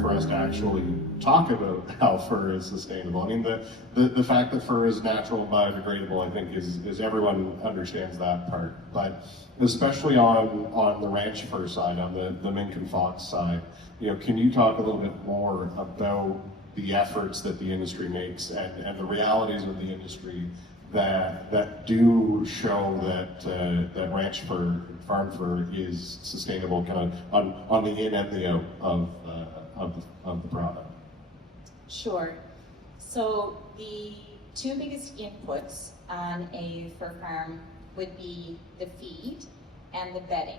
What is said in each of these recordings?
for us to actually talk about how fur is sustainable. I mean, the fact that fur is natural and biodegradable, I think, is everyone understands that part. But especially on the ranch fur side, on the mink and fox side, can you talk a little bit more about the efforts that the industry makes and the realities of the industry that do show that ranch fur, farm fur, is sustainable, kind of on the in and the out of the product? Sure. So the two biggest inputs on a fur farm would be the feed and the bedding.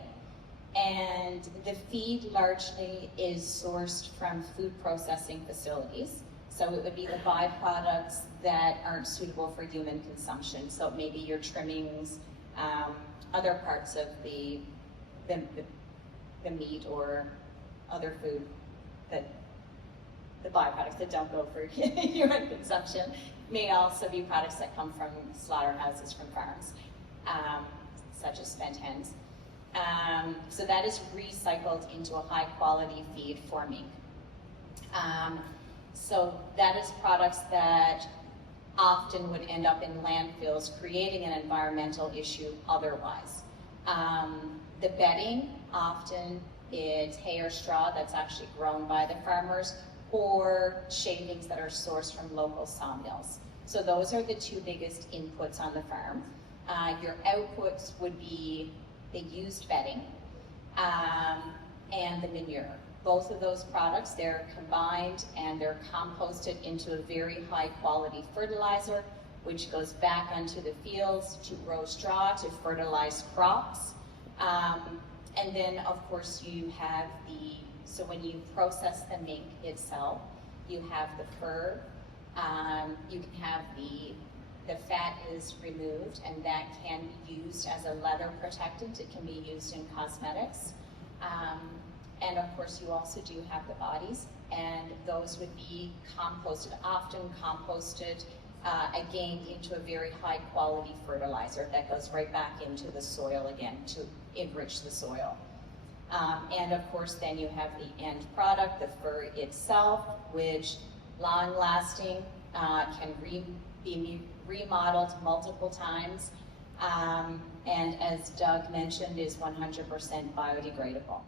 And the feed largely is sourced from food processing facilities. So it would be the byproducts that aren't suitable for human consumption. So maybe your trimmings, other parts of the meat or other food, that the byproducts that don't go for human consumption may also be products that come from slaughterhouses, from farms, such as spent hens. So that is recycled into a high quality feed for mink. So that is products that often would end up in landfills, creating an environmental issue otherwise. The bedding, often it's hay or straw that's actually grown by the farmers, or shavings that are sourced from local sawmills. So those are the two biggest inputs on the farm. Your outputs would be the used bedding and the manure. Both of those products, they're combined and they're composted into a very high quality fertilizer, which goes back onto the fields to grow straw, to fertilize crops. And then of course you have so when you process the mink itself, you have the fur, you can have the fat is removed, and that can be used as a leather protectant. It can be used in cosmetics. And of course you also do have the bodies, and those would be composted, often composted again into a very high quality fertilizer that goes right back into the soil again to enrich the soil. And of course then you have the end product, the fur itself, which long lasting, can be remodeled multiple times, and as Doug mentioned, is 100% biodegradable.